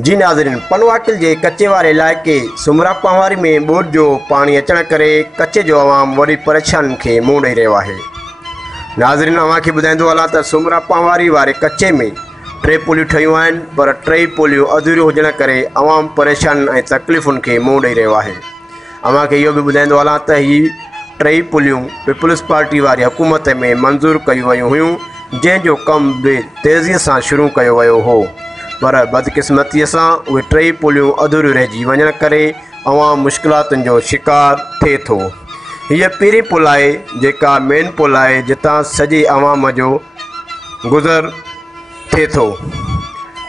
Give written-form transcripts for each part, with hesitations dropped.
जी नाज़रीन, पनवाकिल के कच्चे वारे इलाइक़े सुमरा पवारी में बोर जो पानी अचण करे कच्चे जो आवाम वरी परेशान के मुंह ॾेई रहियो आहे। नाज़रीन, अवां खे ॿुधाईंदो हलां त सुमरा पवारी वारे कच्चे में 3 पुलियूं ठहियूं आहिनि, पर 3 पुलियूं अधूरियूं हुजण करे आवाम परेशान ऐं तकलीफ़ुनि खे मुंह ॾेई रहियो आहे। अवां खे इहो बि ॿुधाईंदो हलां त हीअ 3 पुलियूं पीपल्स पार्टी वारी हुकूमत में मंज़ूर कयूं वयूं हुयूं, जंहिंजो कम बि तेज़ीअ सां शुरू कयो वियो हो, पर बदकिस्मतीअ सां उहे 3 पुलियूं अधूरियूं रहिजी वञण करे अवाम मुश्किलातुनि जो शिकार थिए थो। हीअ पहिरीं पुल आहे जेका मेन पुल आहे जितां सॼी अवाम जो गुज़र थिए थो,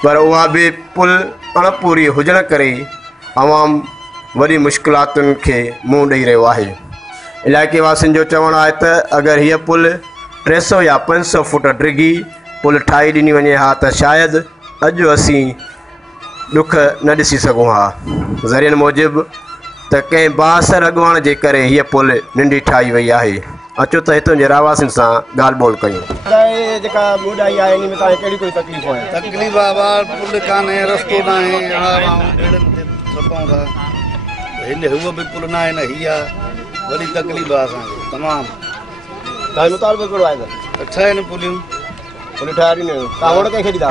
पर उहा बि पुल अणपूरी हुजण करे अवाम वॾी मुश्किलातुनि खे मुंहुं ॾेई रहियो आहे। इलाइक़े वासियुनि जो चवणु आहे त अगरि हीअ पुल 300 या 500 फुट डिघी पुल ठाही ॾिनी वञे हा त शायदि अॼु असीं ॾुख न ॾिसी सघूं हा। ज़रियनि मूजिबि त कंहिं बासर अॻुवाण जे करे हीअ पुल नंढी ठाही वई आहे। अचो त हितां जे रहवासियुनि सां ॻाल्हि ॿोल कयूं। जेका ॿुधाई आहे इन में तव्हांखे कहिड़ी कोई तकलीफ़ आहे? तकलीफ़ आहे, पुल कान्हे, रस्तो न आहे, हिन हूअ बि पुल न आहे, न हीअ आहे, वॾी तकलीफ़ आहे असांखे तमामु। तव्हांजो मुतालबो कहिड़ो आहे? त ठहनि पुलियूं ठाहे ॾिनियूं। तव्हां वोट कंहिंखे ॾींदा?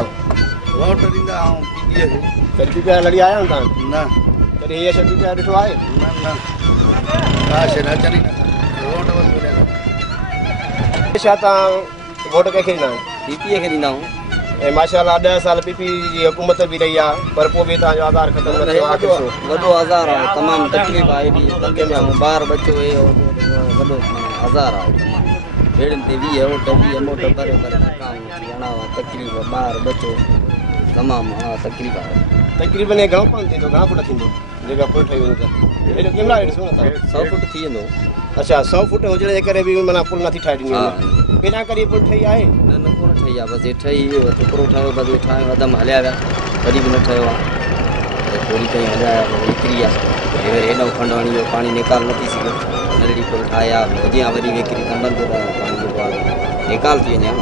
वोट ॾींदा आहियूं पीपीअ खे। कॾहिं पीपीआई लड़ी आया आहियो तव्हां? न। कॾहिं हीअ शइ पीपीआई ॾिठो आहे? न का शइ न अचनि ई नथा। वोट छा तव्हां वोट कंहिंखे ॾींदा आहियो? पीपीए खे ॾींदा आहियूं। ऐं माशाअल्लाह 10 साल पीपी जी हुकूमत बि रही आहे, पर पोइ बि तव्हांजो आधार ख़तमु न थियो आहे। वॾो आज़ार आहे, तमामु तकलीफ़ आहे, एॾी ॿार बचो वॾो आज़ार आहे तमामु। पेड़नि ते 20 मोट करे तकलीफ़, ॿार बचो तमामु तकलीफ़ आहे। तक़रीबन घणो पन थींदो, घणा फुट थींदो जेका पुल ठही वञे त? हेॾो केमला ॾिसो न तव्हां। 100 फुट थी वेंदो। अच्छा, 100 फुट हुजण जे करे बि माना पुल नथी ठाहे ॾिनी वञे। पहिरियां कॾहिं पुल ठही आहे? न कोन ठही आहे, बसि ठही टुकड़ो ठहियो, बसि ठाहियो, वधम हलिया विया, वरी बि न ठहियो आहे। थोरी ताईं हलिया विकिरी आहे, वरी हेॾो खंडु हणी वियो, पाणी निकाल नथी सघे। नंढड़ी पुल ठाहे आहे, हुजे वरी विकिरी त बंदि पाणी जेको निकाल थी वञे।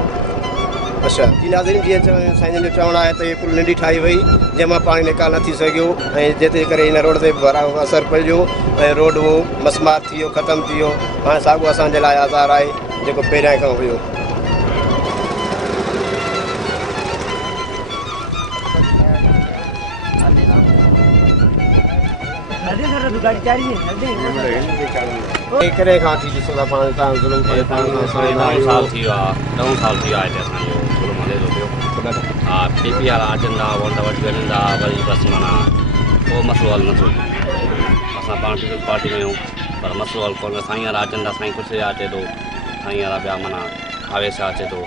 अच्छा जी नाज़रीन, जीअं साईं जो चवणु आहे त हीअ पुल नंढी ठाही वई, जंहिंमां पाणी निकाल न थी सघियो, ऐं जंहिंजे करे हिन रोड ते असरु पइजो ऐं रोड उहो मसमार थी वियो, ख़तमु थी वियो। हाणे साॻियो असांजे लाइ आज़ार आहे जेको पहिरियां खां हुयो। कॾहिं खां थी ॾिसो था पाण तव्हां ज़ुल्म खे? 9 साल थी वियो आहे, 9 साल थी वियो आहे हिते असांजो ज़ुल्म हले थो पियो। हा, पीपी वारा अचनि था, वोट वठी वञनि था, वरी बसि माना को मसलो हल नथो। असां पाण पीपल्स पार्टी में आहियूं, पर मसलो हल कोन्हे। साईं वारा अचनि था, साईं कुझु अचे थो, साईं वारा ॿिया माना आवेश अचे थो,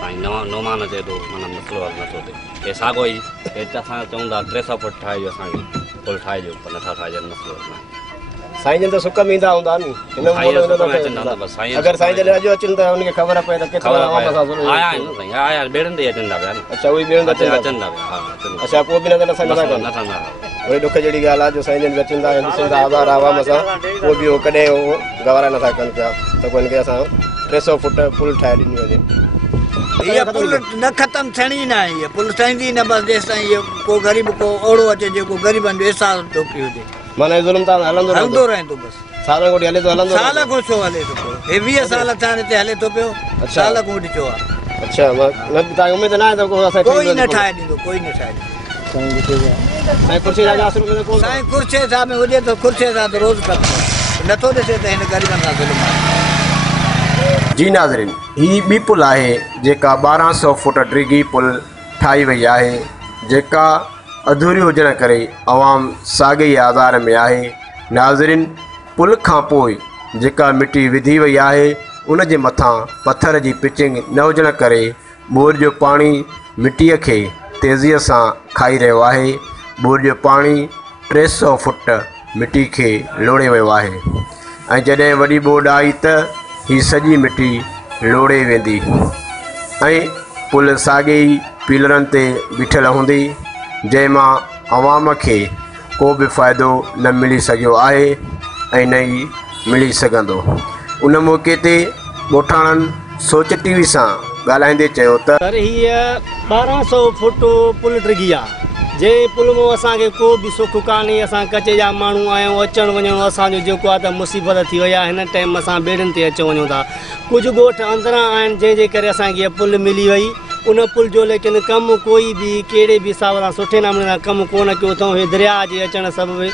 साईं नौमान अचे थो, माना मसलो हल नथो थिए। हे साॻियो ई हिते असां चऊं था 300 फुट ठाहे ॾियो असांखे, पुल ठाहे ॾियो, पर नथा ठाहे ॾियनि, मसलो न। साईं जन त सुख में ईंदा हूंदा नी, अगरि साईं जन अॼु अचनि त हुनखे ख़बर पए त केतिरा आया आहिनि न साईं, आया ॿेड़नि ते अचनि था पिया न। अच्छा, उहे ॿेड़नि ते अचनि था पिया। हा, अच्छा, पोइ बि नथा नथा वरी ॾुख जहिड़ी ॻाल्हि आहे जो साईं जन बि अचनि था, ॾिसनि था आज़ार आवाम सां, पोइ बि उहो कॾहिं उहो गवारा नथा कनि पिया त पोइ हिनखे असां 300 फुट पुल ठाहे ॾिनी वञे। हीअ पुल न ख़तमु थियणी न आहे, हीअ पुल ठहींदी न, बसि जेसि ताईं इहो को ग़रीब को ओड़ो अचे जेको ग़रीबनि जो अहसासु टोपी हुजे। माना ज़ुल्म त हलंदो रहंदो, बसि साल खां हले थो, हलंदो साल खां छो हले थो पियो? हे 20 साल थिया हिते हले थो पियो, साल खां वठी थियो आहे। अच्छा, तव्हांखे उमेद न आहे त कोई न ठाहे ॾींदो, कोई न ठाहे ॾींदो। साईं कुर्से सां में हुजे त कुर्से सां त रोज़ नथो ॾिसे त हिन ग़रीबनि सां ज़ुल्म आहे। जी नाज़रीन, हीअ ॿी पुल आहे जेका 1200 फुट डिघी पुल ठाही वई आहे, जेका अधूरी हुजण करे अवाम साॻे आज़ार में आहे। नाज़रीन, पुल खां पोइ जेका मिटी विधी वई आहे उन जे मथां पथर जी पिचिंग न हुजण करे बोर जो पाणी मिटीअ खे तेज़ीअ सां खाई रहियो आहे। बोर जो पाणी 300 फुट मिटी खे लोड़े वियो आहे, ऐं जॾहिं वॾी बोड आई त हीअ सॼी मिटी लोड़े वेंदी ऐं पुल साॻे ई पीलरनि ते बीठल हूंदी, जंहिंमां अवाम खे को बि फ़ाइदो न मिली सघियो आहे ऐं न ई मिली सघंदो। उन मौक़े ते ॻोठाणनि सोच टीवी सां ॻाल्हाईंदे चयो त हीअ 1200 फुट पुल डिघी आहे, जे पुल में असांखे को बि सुख कान्हे। असां कचे जा माण्हू आहियूं, अचणु वञणु असांजो जेको आहे त मुसीबत थी वई आहे। हिन टाइम असां ॿेड़ियुनि ते अचूं वञूं था। कुझु ॻोठ अंदरां आहिनि जंहिंजे करे असांखे इहा पुल मिली वई। उन पुल जो लेकिन कमु कोई बि कहिड़े बि हिसाब सां सुठे नमूने सां कमु कोन कयो अथऊं। हे दरिया जे अचण सबबि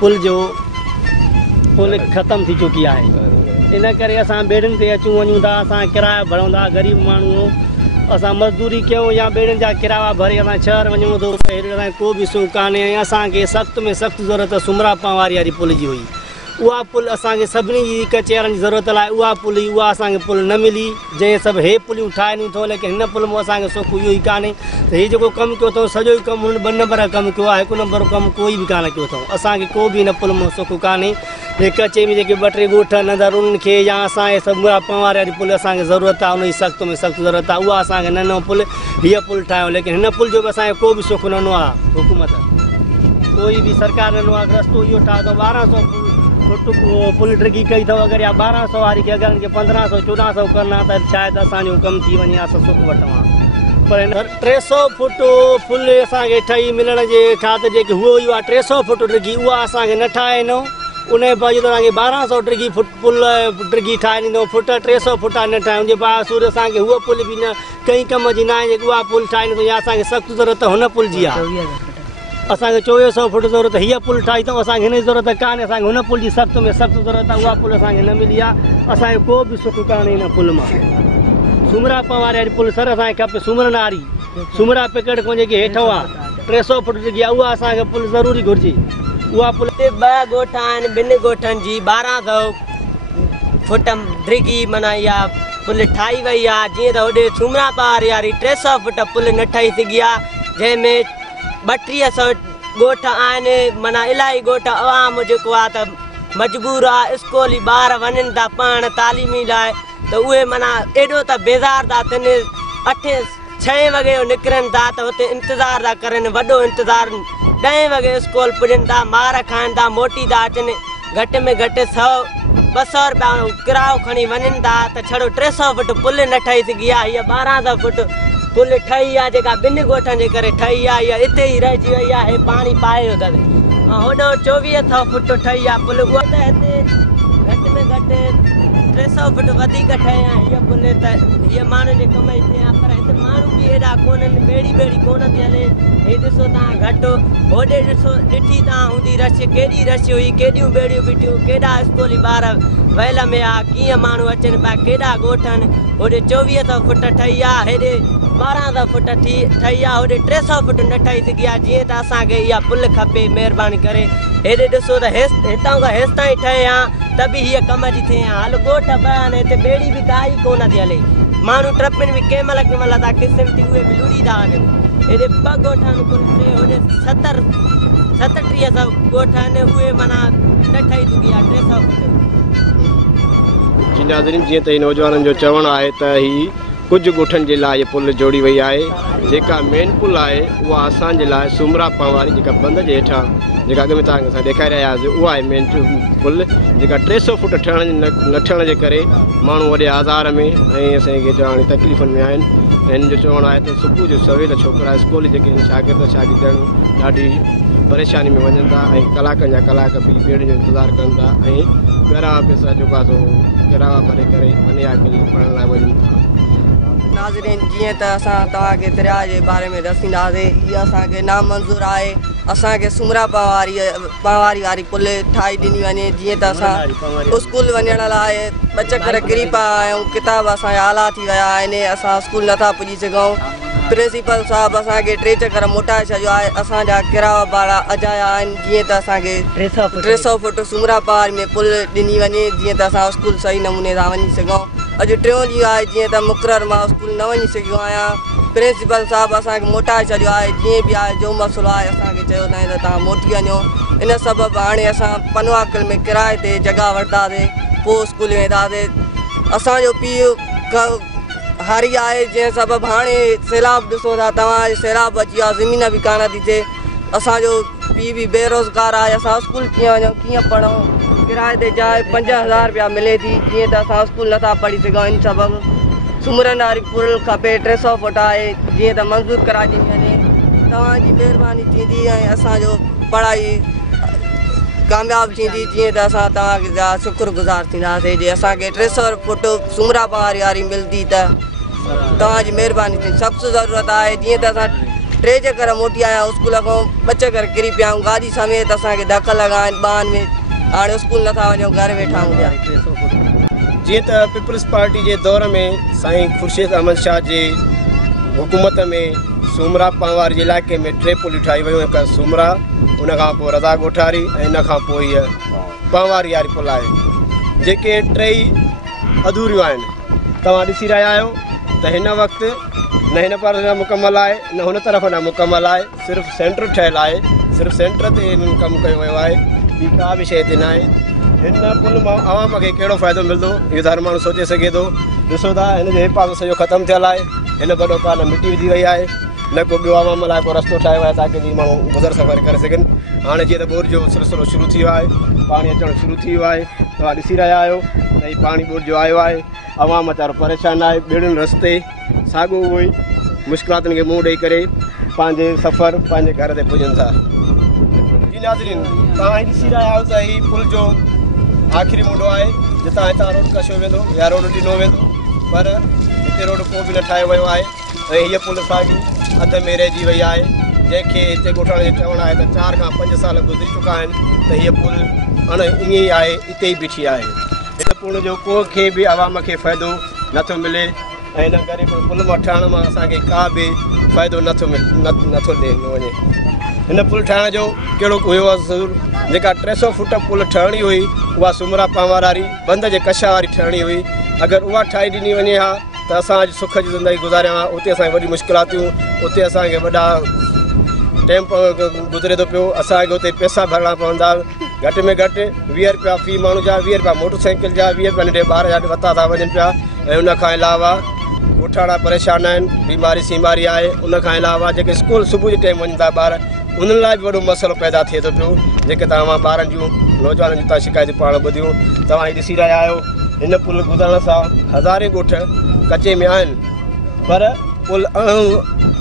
पुल ख़तमु थी चुकी आहे। इन करे असां ॿेड़ियुनि ते अचूं वञूं था। असां किराया भरूं था, ग़रीब माण्हू असां मज़दूरी कयूं या ॿेड़ियुनि जा किराया भरे असां शहर वञूं थो। हेॾे असांखे को बि सुख कान्हे। ऐं असांखे सख़्तु में सख़्तु ज़रूरत सुमरा पवारी वारी पुल जी हुई। उहा पुल असांखे सभिनी जी कचे वारनि जी ज़रूरत लाइ उहा पुल हुई, उहा असांखे पुल न मिली। जंहिं सभु हे पुलियूं ठाहे ॾिनियूं अथऊं, लेकिन हिन पुल में असांखे सुख इहो ई कान्हे त हे जेको कमु कयो अथऊं सॼो ई कमु हुन 2 नंबर कमु कयो आहे। 1 नंबर कमु कोई बि कान कयो अथऊं। असांखे को बि हिन पुल में सुख कान्हे। हे कचे में जेके 2-3 ॻोठ नंदर उन्हनि खे या असांजे समुरा पवारी वारी पुल असांखे ज़रूरत आहे, उनजी सख़्तु में सख़्तु ज़रूरत आहे। उहा असांखे नंढो पुल हीअ पुल ठाहियूं, लेकिन हिन पुल जो बि असांखे को बि सुख ॾिनो आहे। हुकूमत कोई बि सरकार ॾिनो आहे। रस्तो इहो ठाहियो अथऊं 1200 फुट पुल डिगी कई अथव। अगरि या 1200 वारी खे अगरि हिनखे 1500-1400 करना त शायदि असांजो कमु थी वञे, असां सुख वठूं आहे। पर हिन 300 फुट पुल असांखे ठही मिलण जे ख़ातिर जेके हुओ इहो आहे 300 फुट डिगी, उहा असांखे न ठाहे ॾिनो। उन जे बावजूदि तव्हांखे 1200 डिगी फुट पुल डिगी ठाहे ॾींदो। फुट 300 फुट न ठाहे। उनजे बावजूदि असांखे उहा पुल बि न कंहिं कम जी न आहे जेकी उहा पुल ठाहे ॾींदो। या असांखे सख़्तु ज़रूरत हुन पुल जी आहे। असांखे 2400 फुट ज़रूरत हीअ पुल ठाही अथऊं। असांखे हिन जी ज़रूरत कान्हे। असांखे हुन पुल जी सख़्तु में सख़्तु ज़रूरत आहे। उहा पुल असांखे न मिली आहे। असांखे को बि सुख कान्हे हिन पुल मां। सुमरा पवारी वारी पुल सर असांखे खपे। सुमरन वारी सुमरा पिकट खां जेके हेठों आहे 300 फुट डिगी आहे, उहा असांखे पुल ज़रूरी घुरिजे। उहा पुल ते 2 ॻोठ आहिनि, 2 ॻोठनि जी 1200 फुट डिगी माना इहा पुल ठाही वई आहे। जीअं त होॾे सुमरा पवारी वारी 300 फुट पुल न ठही सघी आहे, जंहिंमें 3200 ॻोठ आहिनि। माना इलाही ॻोठ आवाम जेको आहे त मजबूर आहे। स्कूली ॿार वञनि था पढ़णु तालीमी लाइ, त उहे माना एॾो त बेज़ार था थियनि। 8-6 वॻे निकिरनि था त हुते इंतज़ारु था करनि, वॾो इंतज़ारु। 10 वॻे स्कूल पुॼनि था, मार खाइनि था, मोटी था अचनि। घटि में घटि 100-200 रुपया किरायो खणी वञनि था त छड़ो 300 फुट पुल न ठही सघी आहे। हीअ 1200 फुट पुल ठही आहे जेका 2 ॻोठनि जे करे ठही आहे। इहा हिते ई रहिजी वई आहे। पाणी पाए वियो अथसि। ऐं होॾो 2400 फुट ठही आहे पुल। उहा त हिते घटि में घटि 300 फुट वधीक ठही आहे हीअ पुल। त हीअ माण्हुनि जे कम जी थिए आहे। पर हिते माण्हू बि हेॾा कोन्हनि, ॿेड़ी कोन थी हले। हे ॾिसो तव्हां घटि, होॾे ॾिसो ॾिठी तव्हां हूंदी रश, केॾी रश हुई, केॾियूं ॿेड़ियूं बीठियूं, केॾा स्कूली ॿार वयल में आहे, कीअं माण्हू अचनि पिया, केॾा ॻोठ आहिनि। होॾे 2400 फुट ठही आहे, हेॾे 1200 फुट ठही आहे, होॾे 300 फुट न ठही सघी आहे। जीअं त असांखे इहा पुल खपे महिरबानी करे। हेॾे ॾिसो त हितां खां हेसि ताईं ठहे हा त बि हीअ कम जी थिए हा। हल ॻोठ ॿ आहिनि, हिते ॿेड़ी बि काई कोन थी हले। माण्हू ट्रपनि बि कंहिं महिल था किस्म थी उहे बि लुड़ी था वञनि। हेॾे 2 ॻोठ आहिनि कुल टे, होॾे 37-38 ॻोठ आहिनि, उहे माना न ठही सघी आहे 300 फुट। जी नाज़रीन, जीअं त नौजवाननि जो चवणु आहे त ही कुझु ॻोठनि जे लाइ इहा पुल जोड़ी वई आहे। जेका मेन पुल आहे उहा असांजे लाइ सुमरा पवारी जेका बंद जे हेठां जेका अॻ में तव्हांखे असां ॾेखारे रहिया हुआसीं, उहा आहे मेन पुल जेका 300 फुट न थियण जे करे माण्हू वॾे आज़ार में ऐं असांखे हाणे तकलीफ़ुनि में आहिनि। ऐं हिन जो चवणु आहे त सुबुह जो सवेल छोकिरा स्कूल जेके शागिर्द ॾाढी परेशानी में वञनि था ऐं कलाकनि जा कलाक बि ॿेड़ियुनि जो इंतज़ारु कनि था ऐं ॿाहिरां पैसा जेको आहे सो किराया भरे करे वञे पढ़ण लाइ वञनि था। नाज़रीन, जीअं त असां तव्हांखे दरिया जे बारे में ॾसींदासीं, इहा असांखे नामंज़ूर आहे। असांखे सुमरा पवारी वारी पुल ठाही ॾिनी वञे। जीअं त असां स्कूल वञण लाइ 2 चकर किरी पिया आहियूं, किताब असांजा आला थी विया आहिनि, असां स्कूल नथा पुॼी सघूं। प्रिंसिपल साहब असांखे 3 चकर मोटाए छॾियो आहे। असांजा किराया भाड़ा अजाया आहिनि। जीअं त असांखे 300 फुट सुमरा पवारी में पुल ॾिनी वञे, जीअं त असां स्कूल सही नमूने सां वञी सघूं। अॼु 3 ॾींहं आहे जीअं त मुक़ररु मां स्कूल न वञी सघियो आहियां। प्रिंसिपल साहब असांखे मोटाए छॾियो आहे। जीअं बि आहे जो मसइलो आहे असांखे चयो अथई त तव्हां मोटी वञो। इन सबबु हाणे असां पनवाकल में किराए ते जॻह वठंदासीं, पोइ स्कूल वेंदासीं। असांजो पीउ हारी आहे, जंहिं सबबु हाणे सैलाब ॾिसो था तव्हां, सैलाब अची आहे, ज़मीन बि कान थी थिए। असांजो पीउ बि बेरोज़गार आहे। असां स्कूल कीअं वञूं, कीअं पढ़ूं। किराए ते जाइ 5000 रुपया मिले थी, जीअं त असां स्कूल नथा पढ़ी सघूं। इन सबबु सुमरन वारी पुल खपे, 300 फुट आहे, जीअं त मंज़ूर कराए ॾिनी वञे। तव्हांजी महिरबानी थींदी ऐं असांजो पढ़ाई कामयाबु थींदी जीअं त असां तव्हांजा शुक्रगुज़ार थींदासीं जे असांखे 300 फुट सुमरा पवारी वारी मिलंदी त तव्हांजी महिरबानी थींदी। सभु ज़रूरत आहे जीअं त असां 3 चकर मोटी आया स्कूल खां 2 चकर किरी पिया आहियूं गाॾी समेत असांखे धक लॻा आहिनि ॿारनि में हाणे स्कूल नथा वञूं घर वेठा आहियूं पिया। जीअं त पीपल्स पार्टी जे दौर में साईं ख़ुर्शीद अहमद शाह जी हुकूमत में सुमरा पवार जे इलाइक़े में 3 पुलियूं ठाही वियूं, हिकु सुमरा, उन खां पोइ रज़ा ॻोठारी ऐं इन खां पोइ हीअ पवारी वारी पुल आहे, जेके 3 अधूरियूं आहिनि। तव्हां ॾिसी रहिया आहियो त हिन वक़्तु न हिन पासे न मुकमल आहे न हुन तरफ़ न मुकमल आहे, सिर्फ़ु सेंटर ठहियलु आहे, सिर्फ़ु सेंटर ते कमु कयो वियो आहे, ॿी का बि शइ ते न आहे। हिन पुल मां आवाम खे कहिड़ो फ़ाइदो मिलंदो इहो त हर माण्हू सोचे सघे थो। ॾिसो था हिन जो हे पासो सॼो ख़तमु थियलु आहे, हिन वॾो कान मिटी विझी वई आहे, न को ॿियो आवाम लाइ को रस्तो ठाहियो आहे ताकी जीअं माण्हू गुज़र सफ़र करे सघनि। हाणे जीअं त बोर जो सिलसिलो शुरू थी वियो आहे, पाणी अचणु शुरू थी वियो आहे, तव्हां ॾिसी रहिया आहियो त हीउ पाणी बोर जो आयो आहे, आवाम वीचारो परेशान आहे, ॿेड़ियुनि रस्ते साॻियो उहो ई मुश्किलातुनि खे मुंहुं ॾेई करे पंहिंजे सफ़र पंहिंजे घर ते पुॼनि था। जी नाज़रीन, तव्हां ॾिसी रहिया आहियो त हीउ पुल जो आख़िरी मुंडो आहे, जितां हितां रोड कसियो वेंदो या रोड ॾिनो वेंदो, पर हिते रोड को बि न ठाहियो वियो आहे ऐं हीअ पुल साॻी अध में रहिजी वई आहे, जंहिंखे हिते ॻोठण जो चवणु आहे त 4 खां 5 साल गुज़री चुका आहिनि त हीअ पुल हाणे ईअं ई आहे, हिते ई बीठी आहे। हिन पुल जो कंहिं बि आवाम खे फ़ाइदो नथो मिले ऐं हिन करे पुल मां ठहण मां असांखे का बि फ़ाइदो नथो ॾिनो वञे। हिन पुल ठाहिण जो कहिड़ो हुयो ज़रूरु, जेका 300 फुट पुल ठहणी हुई उहा सुमरा पवार वारी बंद जे कशा वारी ठहणी हुई, अगरि उहा ठाहे ॾिनी वञे हा त असां अॼु सुख जी ज़िंदगी गुज़ारिया हा। उते असांखे वॾी मुश्किलातूं, उते असांखे वॾा टेम्प गुज़रे थो पियो, असांखे उते पैसा भरणा पवंदा, घटि में घटि 20 रुपया फ़ी माण्हू जा, 20 रुपया मोटरसाइकिल जा, 20 रुपया नंढे ॿार जा वरिता था वञनि पिया। ऐं उन खां अलावा ॻोठाणा परेशान आहिनि, बीमारी सीमारी आहे, उन खां अलावा जेके स्कूल सुबुह जे टाइम वञनि था ॿार, उन्हनि लाइ बि वॾो मसइलो पैदा थिए थो पियो, जेके तव्हां ॿारनि जूं नौजवाननि जूं तव्हां शिकायतूं पाण ॿुधियूं। तव्हां हीअ ॾिसी रहिया आहियो हिन पुल गुज़रण सां हज़ारे ॻोठ कचे में आहिनि, पर पुल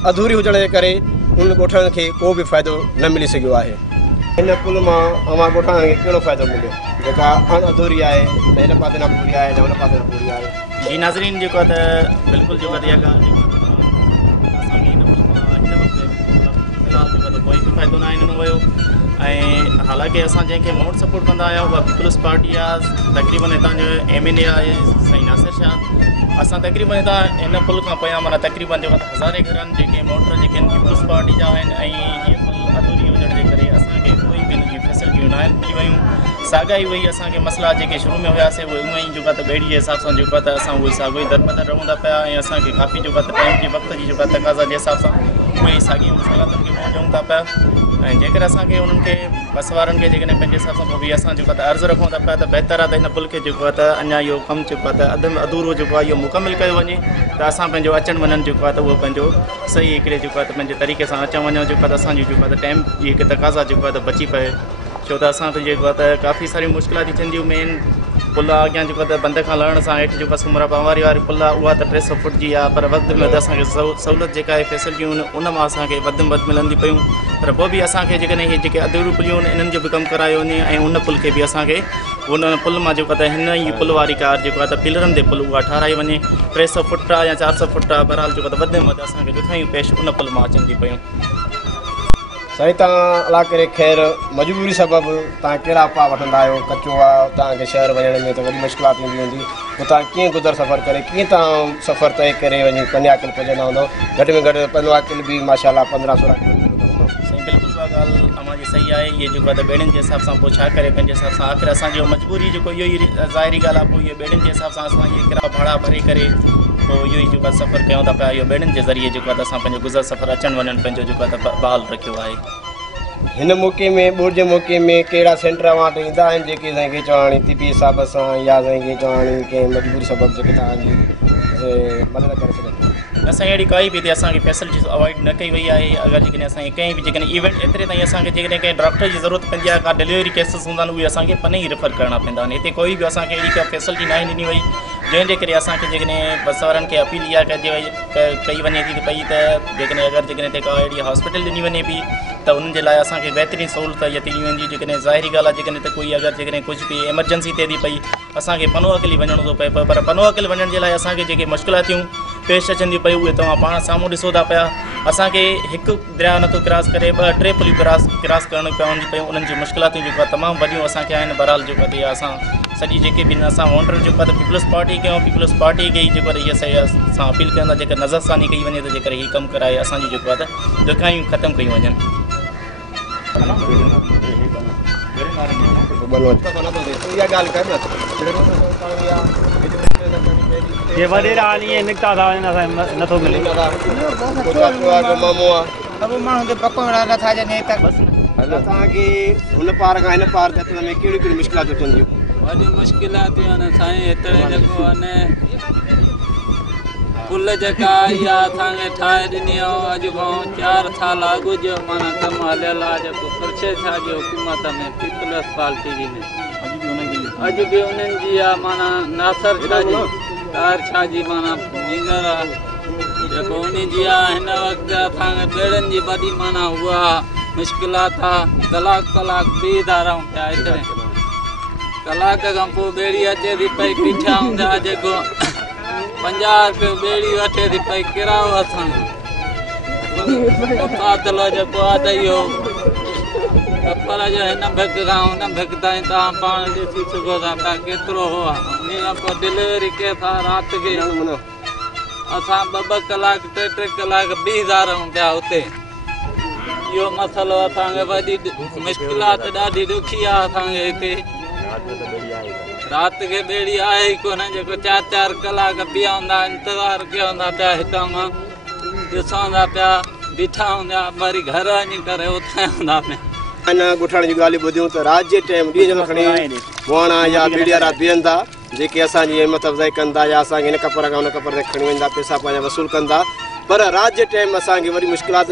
अधूरी हुजण जे करे उन ॻोठनि खे को बि फ़ाइदो न मिली सघियो आहे। हिन पुल मां अवां ॻोठाणनि खे कहिड़ो फ़ाइदो मिलियो, जेका अधूरी आहे, न हिन पासे न पूरी आहे, न हुन पासे न पूरी आहे। जी नाज़रीन, जेको आहे त बिल्कुलु जेको आहे इहा ॻाल्हि असांखे हिन मुल्क मां हिन वक़्तु फ़िलहालु जेको आहे कोई बि फ़ाइदो न ॾिनो वियो ऐं हालांकि असां जंहिंखे वोट सपोर्ट कंदा आहियूं उहा पीपल्स पार्टी आहे, तक़रीबन हितां जो MLA आहे साईं नासिर शाह। असां तक़रीबन हितां हिन पुल खां पोयां माना तक़रीबन जेको हज़ारे घरनि जेके मोटर जेके आहिनि पीपल्स पार्टी जा आहिनि ऐं हीअ पुल अधूरी हुजण जे करे असांखे कोई बि हिन जी फैसिलिटियूं न आहिनि मिली वयूं। साॻा ई उहे उहे मसइला जेके शुरू में हुआसीं उहे उहे ई जेको आहे त ॿेड़ी जे हिसाब सां जेको आहे त असां उहे साॻियो ई दरबदर रहूं था पिया ऐं असांखे काफ़ी जेको आहे त टाइम जी वक़्त जी जेको आहे तक़ाज़ा जे हिसाब सां उहे ई साॻियूं मुश्किलातुनि खे पहुचूं था पिया ऐं जेकर असांखे उन्हनि खे बस वारनि खे जेकॾहिं पंहिंजे हिसाब सां पोइ बि असां जेको आहे त अर्ज़ु रखूं था पिया त बहितर आहे त हिन पुल खे जेको आहे त अञा इहो कमु जेको आहे त अधूरो जेको आहे इहो मुकमिल कयो वञे त असां पंहिंजो अचणु वञणु जेको आहे त उहो पंहिंजो सही हिकिड़े जेको आहे त पंहिंजे तरीक़े सां अचणु वञणु जेको आहे त असांजी जेको आहे त टाइम जी हिकु तक़ाज़ा जेको आहे त बची पए। छो त असां त जेको आहे त काफ़ी सारियूं मुश्किलातूं थींदियूं मेन पुल अॻियां जेको आहे त बंद खां लहण सां हेठि जेको आहे सुमरा पवारी वारी पुल आहे उहा त 300 फुट जी आहे, पर वक़्त में त असांखे सहूलियत जेका आहे फैसिलिटियूं आहिनि उन मां असांखे वधि में वधि मिलंदी पियूं, पर पोइ बि असांखे जेकॾहिं इहे जेके अधूरियूं पुलियूं आहिनि इन्हनि जो बि कमु करायो वञे ऐं उन पुल खे बि असांखे उन पुल मां जेको आहे त हिन ई पुल वारी कार जेको आहे त पिलरनि ते पुल उहा ठाराई वञे। 300 फुट आहे या 400 फुट आहे, बहरहाल जेको आहे त वधि में वधि असांखे ॾुखियाइयूं पेश उन पुल मां अचनि थी पियूं। साईं, तव्हां अला करे ख़ैरु मजबूरी सबबु तव्हां कहिड़ा पाउ वठंदा आहियो, कचो आहे तव्हांखे शहर वञण में त वॾी मुश्किलात ईंदी हूंदी, पोइ तव्हां कीअं गुज़र सफ़र करे कीअं तव्हां सफ़र तइ करे वञी पंजाकिल पहुचंदा हूंदव, घटि में घटि पंजाकिल बि माशाल्लाह 15-16 किलोमीटर। साईं बिल्कुलु उहा ॻाल्हि तव्हांजी सही आहे, इहे जेको आहे त ॿेड़ियुनि जे हिसाब सां पोइ छा करे पंहिंजे हिसाब सां आख़िर असांजो मजबूरी जेको इहो ई ज़ाहिरी ॻाल्हि आहे, पोइ इहे ॿेड़ियुनि जे हिसाब सां असां इहे किराया भाड़ा भरे करे पोइ इहो ई जेको आहे सफ़र कयूं था पिया, इहो ॿेड़ियुनि जे ज़रिए जेको आहे त असां पंहिंजो गुज़र सफ़र अचणु वञणु पंहिंजो जेको आहे त बहाल रखियो आहे। हिन मौक़े में ॿोर जे मौक़े में कहिड़ा सेंटर अवां वटि ईंदा आहिनि जेके साईं चवाणी तिबी हिसाब सां या साईं चवाणी कंहिं मजबूरी सबबु जेके तव्हांजी मदद करे सघनि? असांखे अहिड़ी काई बि हिते असांखे फैसिलिटीज़ अवॉइड न कई वई आहे। अगरि जेकॾहिं असांखे कंहिं बि जेकॾहिं इवेंट एतिरे ताईं असांखे जेकॾहिं कंहिं डॉक्टर जी ज़रूरत पवंदी आहे, का डिलीवरी केसिस हूंदा आहिनि उहे असांखे पने ई रेफर करणा पवंदा आहिनि। हिते कोई बि असांखे अहिड़ी का फैसिलिटी न ॾिनी वई जंहिंजे करे असांखे जेकॾहिं बस वारनि खे अपील इहा कई वञे थी पई त जेकॾहिं अगरि जेकॾहिं का अहिड़ी हॉस्पिटल ॾिनी वञे बि त उन्हनि जे लाइ असांखे बहितरीनु सहूलियत इहा थी वेंदी। जेकॾहिं ज़ाहिरी ॻाल्हि आहे जेकॾहिं त कोई अगरि जेकॾहिं कुझु बि एमरजेंसी थिए थी पई असांखे पनो अकल ई वञिणो थो पए पर पनो अकल वञण जे लाइ असांखे जेके मुश्किलातूं पेश अचनि थियूं पयूं उहे तव्हां पाण साम्हूं ॾिसो था पिया। असांखे हिकु दरिया नथो क्रॉस करे 2-3 पुलियूं क्रॉस करणियूं पवनि थियूं उन्हनि जूं मुश्किलातूं जेको आहे तमामु वॾियूं असांखे आहिनि। बहरहाल जेको आहे असां सॼी जेके बि असां वॉन्टर जेको आहे पीपल्स पार्टी कयूं पीपल्स पार्टी खे जेको आहे इहा शइ असां अपील कंदा जेकर नज़रसानी कई वञे त जेकर हीउ कमु कराए असांजी जेको आहे त ॾुखियाइयूं ख़तमु कयूं वञनि। ये वडेरा हाली ये निकता था नथो मिले अब माण्हू खे पको नथा ॾियनि तक असांखे हुन पार खां हिन पार ते में कहिड़ियूं कहिड़ियूं मुश्किलातूं अचनि थियूं? वॾी मुश्किलातूं आहिनि साईं। हिते जेको आहे पुल जेका इहा असांखे ठाहे ॾिनी आहे अॼु खां 4 साल अॻु जो माना कमु हलियल आहे जेको खर्चे छा जी हुकूमत में पीपल्स पार्टी जी में अॼु बि उन्हनि जी आहे माना नासर छा जी तार छा जी माना नींगर आहे जेको उन जी आहे। हिन वक़्तु असांखे ॿेड़ियुनि जी वॾी माना उहा मुश्किलात आहे। कलाक बीह था रहूं पिया हिते कलाक खां पोइ ॿेड़ी अचे थी पई बीठा हूंदा जेको 50 रुपए ॿेड़ी वठे थी पई किरायो असां कातल जेको आहे त इहो पर जो हिन भिक खां हुन भिक ताईं तव्हां पाण ॾिसी सघो था पिया केतिरो हो आहे। उन खां पोइ डिलीवरी के था राति खे असां 2 कलाक 3 कलाक बीह था रहूं पिया हुते। इहो मसइलो असांखे वॾी मुश्किलात ॾाढी ॾुखी आहे असांखे हिते। राति खे ॿेड़ी आहे ई कोन जेको 4 कलाक बीहा हूंदा इंतज़ारु कया हूंदा पिया हितां मां ॾिसूं था पिया बीठा हूंदा वरी घर वञी करे उथां हूंदा पिया। इन ॻोठाइण जूं ॻाल्हियूं ॿुधियूं त राति जे टाइम ॾींहं जो खणी वणा या ॿेड़ी वारा बीहनि था जेके असांजी हिमत अफ़ज़ाई कंदा या असांखे हिन कपर खां हुन कपर ते खणी वेंदा पैसा पंहिंजा वसूल कंदा। पर राति जे टाइम असांखे वरी मुश्किलात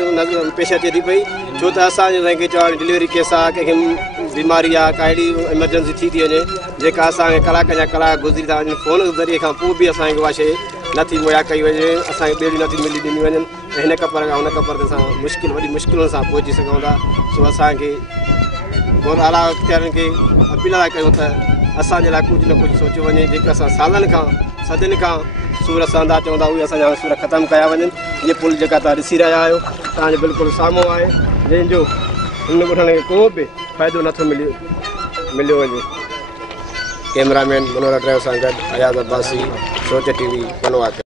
पेश अचे थी पई छो त असांजे कंहिंखे चवणु डिलीवरी केस आहे कंहिंखे बीमारी आहे का अहिड़ी एमरजेंसी थी वञे जेका असांखे कलाक जा कलाक गुज़री था वञनि फ़ोन ज़रिए खां पोइ बि असांखे उहा शइ नथी मुहैया कई वञे असांखे ॿेड़ी नथी मिली ॾिनी वञनि ऐं हिन कपर खां हुन कपर ते असां वॾी मुश्किलुनि सां पहुची सघूं था। सो असांखे और आला अख़्तियारनि खे अपील था कयूं त असांजे लाइ कुझु न कुझु सोचियो वञे जेके असां सालनि खां सदियुनि खां सूर सहंदा चवंदा उहे असांजा सूर ख़तमु कया वञनि। इहे पुल जेका तव्हां ॾिसी रहिया आहियो तव्हांजे बिल्कुलु साम्हूं आहे जंहिंजो हिन ॻोठण खे को बि फ़ाइदो नथो मिलियो वञे। कैमरामैन मनोहर ड्राइवर सां गॾु अयाज़ अब्बासी सोच TV पनवा।